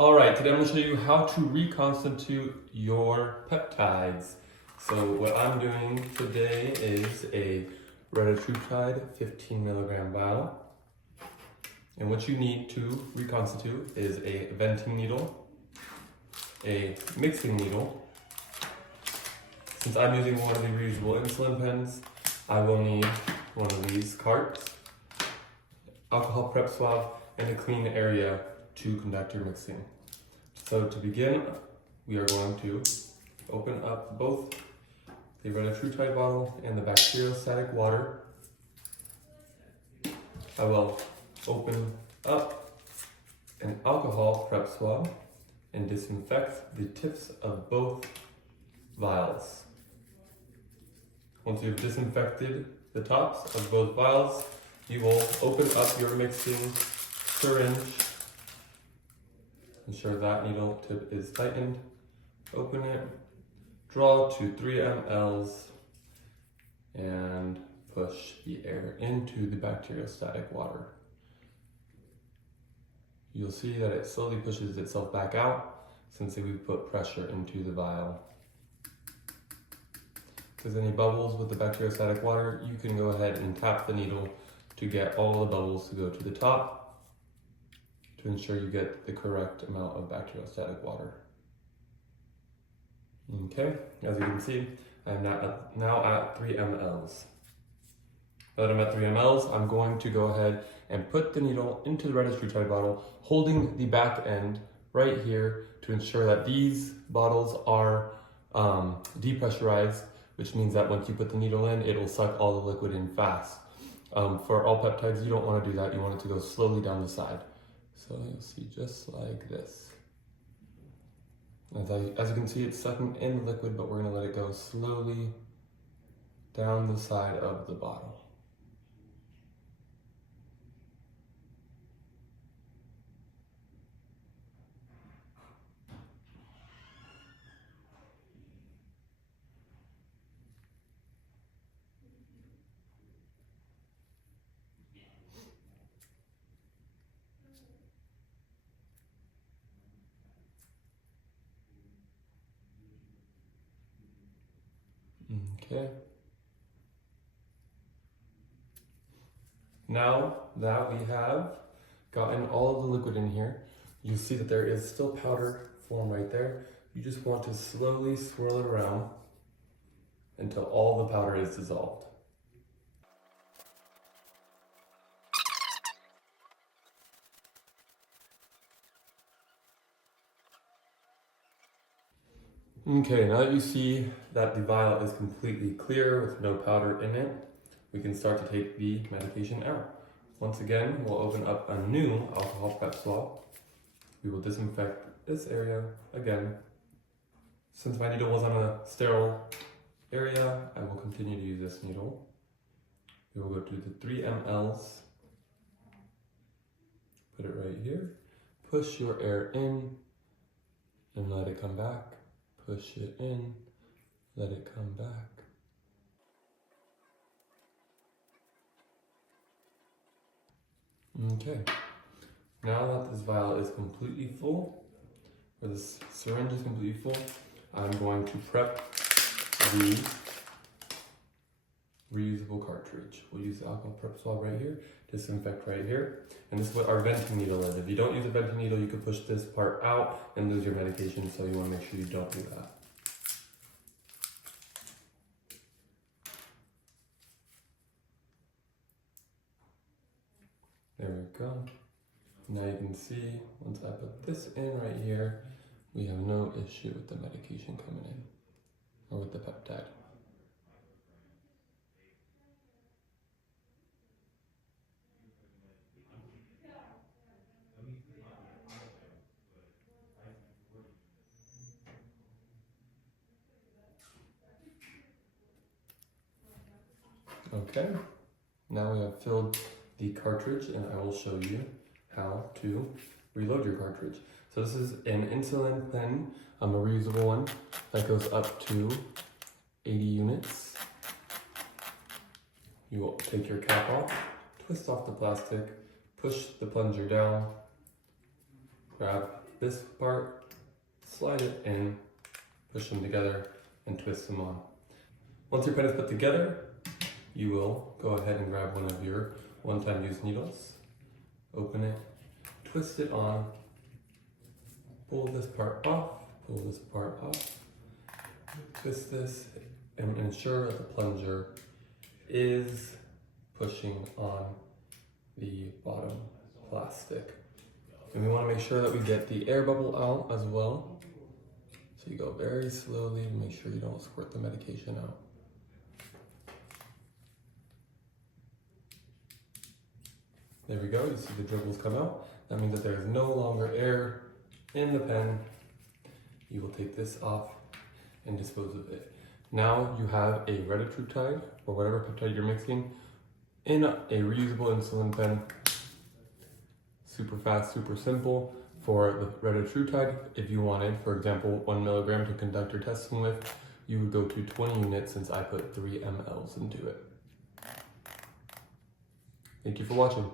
All right, today I'm going to show you how to reconstitute your peptides. So what I'm doing today is a Retatrutide 15 milligram vial. And what you need to reconstitute is a venting needle, a mixing needle. Since I'm using one of the reusable insulin pens, I will need one of these carts, alcohol prep swab, and a clean area to conduct your mixing. So to begin, we are going to open up both the Retatrutide bottle and the bacteriostatic water. I will open up an alcohol prep swab and disinfect the tips of both vials. Once you've disinfected the tops of both vials, you will open up your mixing syringe. Ensure that needle tip is tightened. Open it, draw to 3 mLs, and push the air into the bacteriostatic water. You'll see that it slowly pushes itself back out since we've put pressure into the vial. If there's any bubbles with the bacteriostatic water, you can go ahead and tap the needle to get all the bubbles to go to the top to ensure you get the correct amount of bacteriostatic water. Okay, as you can see, I'm now at 3 mLs. Now that I'm at 3 mLs, I'm going to go ahead and put the needle into the Retatrutide bottle, holding the back end right here to ensure that these bottles are depressurized, which means that once you put the needle in, it'll suck all the liquid in fast. For all peptides, you don't want to do that. You want it to go slowly down the side. So you'll see just like this. As you can see, it's sucking in the liquid, but we're going to let it go slowly down the side of the bottle. Okay. Now that we have gotten all of the liquid in here, you see that there is still powder form right there. You just want to slowly swirl it around until all the powder is dissolved. Okay, now that you see that the vial is completely clear with no powder in it, we can start to take the medication out. Once again, we'll open up a new alcohol prep swab. We will disinfect this area again. Since my needle was on a sterile area, I will continue to use this needle. We will go to the 3 mLs. Put it right here. Push your air in and let it come back. Push it in, let it come back. Okay, now that this vial is completely full, or this syringe is completely full, I'm going to prep the reusable cartridge. We'll use the alcohol prep swab right here, disinfect right here, and this is what our venting needle is. If you don't use a venting needle, you can push this part out and lose your medication, so you want to make sure you don't do that. There we go. Now you can see, once I put this in right here, we have no issue with the medication coming in, or with the peptide. Okay, now we have filled the cartridge, and I will show you how to reload your cartridge. So this is an insulin pen, a reusable one that goes up to 80 units. You will take your cap off, twist off the plastic, push the plunger down, grab this part, slide it in, push them together, and twist them on. Once your pen is put together, you will go ahead and grab one of your one-time use needles, open it, twist it on, pull this part off, twist this, and ensure that the plunger is pushing on the bottom plastic. And we want to make sure that we get the air bubble out as well. So you go very slowly to make sure you don't squirt the medication out. There we go, you see the dribbles come out. That means that there is no longer air in the pen. You will take this off and dispose of it. Now you have a Retatrutide, or whatever peptide you're mixing, in a reusable insulin pen. Super fast, super simple. For the Retatrutide, if you wanted, for example, 1 milligram to conduct your testing with, you would go to 20 units since I put 3 mLs into it. Thank you for watching.